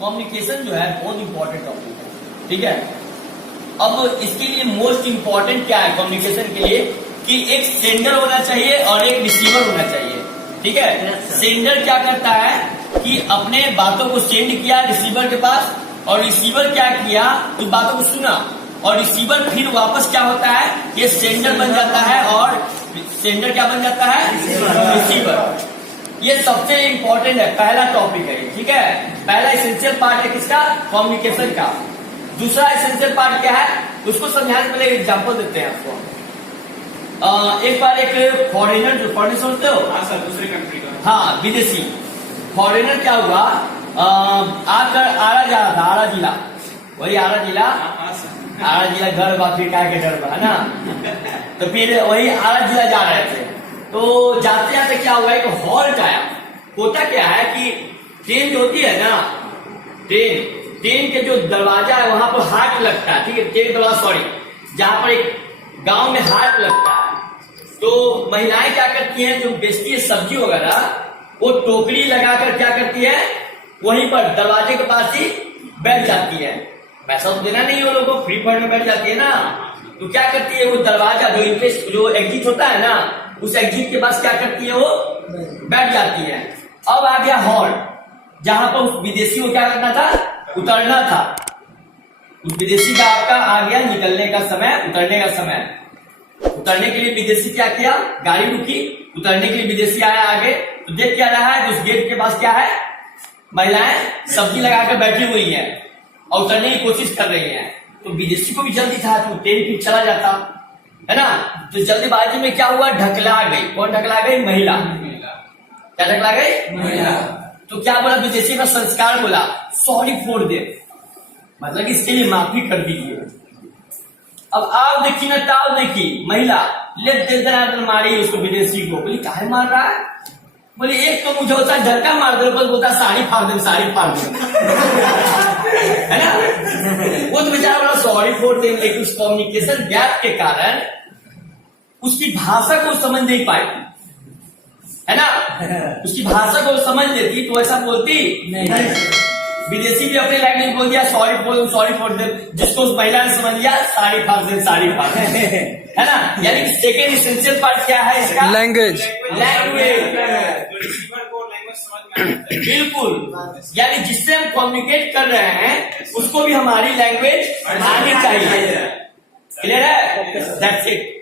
Communication जो है बहुत इंपॉर्टेंट टॉपिक है, ठीक है। अब इसके लिए मोस्ट इंपॉर्टेंट क्या है कम्युनिकेशन के लिए कि एक सेंडर होना चाहिए और एक रिसीवर होना चाहिए, ठीक है। सेंडर क्या करता है कि अपने बातों को सेंड किया रिसीवर के पास, और रिसीवर क्या किया तो बातों को सुना, और रिसीवर फिर वापस क्या होता है ये सेंडर बन जाता है, और सेंडर क्या बन जाता है रिसीवर। ये सबसे इंपॉर्टेंट है, पहला टॉपिक है, ठीक है। पहला एसेंशियल पार्ट है किसका, कम्युनिकेशन का। दूसरा एसेंशियल पार्ट क्या है उसको समझाने से पहले एग्जांपल देते हैं आपको। एक बार एक फॉरेनर, जो फॉरेनर समझते हो, हाँ सर, दूसरे कंट्री का, हाँ विदेशी फॉरेनर, क्या हुआ आकर आरा जा रहा था, आरा जिला, वही आरा जिला, हाँ सर, आरा जिला घर बा फिर क्या के डर बा, है ना। तो फिर वही आरा जिला जा रहे थे, तो जाते जाते क्या हुआ एक हॉल्ट आया। होता क्या है कि ट्रेन जो होती है ना, ट्रेन के जो दरवाजा है वहां पर हाट लगता है, ठीक है, ट्रेन दरवाजा, सॉरी, जहां पर एक गांव में हाट लगता है, तो महिलाएं क्या करती हैं जो बेचती है सब्जी वगैरह, वो टोकरी लगाकर क्या करती है वहीं पर दरवाजे के पास ही बैठ जाती है। पैसा तो देना नहीं है वो लोगों को, फ्री फंड में बैठ जाती है ना। तो क्या करती है वो दरवाजा जो एग्जिट होता है ना, उस एग्जिट के पास क्या करती है वो बैठ जाती है। अब आ गया हॉल, जहां पर उस विदेशी को क्या करना था, उतरना था। उस विदेशी का आपका आ गया निकलने का समय, उतरने का समय। उतरने के लिए विदेशी क्या किया, गाड़ी रुकी, उतरने के लिए विदेशी आया आगे, तो देख क्या रहा है उस गेट के पास क्या है, महिलाएं सब्जी लगाकर बैठी हुई हैं और उतरने की कोशिश कर रही हैं। तो विदेशी को भी जल्दी था, तो ट्रेन फिर चला जाता है ना। तो जल्दीबाजी में क्या हुआ, ढकला गई। कौन ढकला गई, महिला। क्या ढकला गई, महिला। तो क्या बोला विदेशी का संस्कार, बोला सॉरी फॉर देम, मतलब इसके लिए माफी कर दीजिए। अब आओ देखी ना ताओ देखी, महिला ले दे मारी उसको, विदेशी को। बोली काहे मार रहा है, बोले एक तो मुझे होता है झटका मार दो, बोलता साड़ी फाड़ दे, साड़ी फाड़ दे है ना। वो तो बेचारा बोला सॉरी फॉर देम, लेकिन उस कम्युनिकेशन गैप के कारण उसकी भाषा को समझ नहीं पाई, है ना। उसकी भाषा को समझ लेती तो ऐसा बोलती नहीं। विदेशी भी अपने लैंग्वेज बोल दिया सॉरी फॉर देम, जिसको उस महिला ने समझ लिया साड़ी फाड़ दे, साड़ी फाड़ दे, है ना। यानी कि सेकेंड एसेंशियल पार्ट क्या है इसका, लैंग्वेज। रिसीवर को लैंग्वेज समझ में आना चाहिए। बिल्कुल, यानी जिससे हम कम्युनिकेट कर रहे हैं उसको भी हमारी लैंग्वेज आनी चाहिए। क्लियर है, दैट्स इट।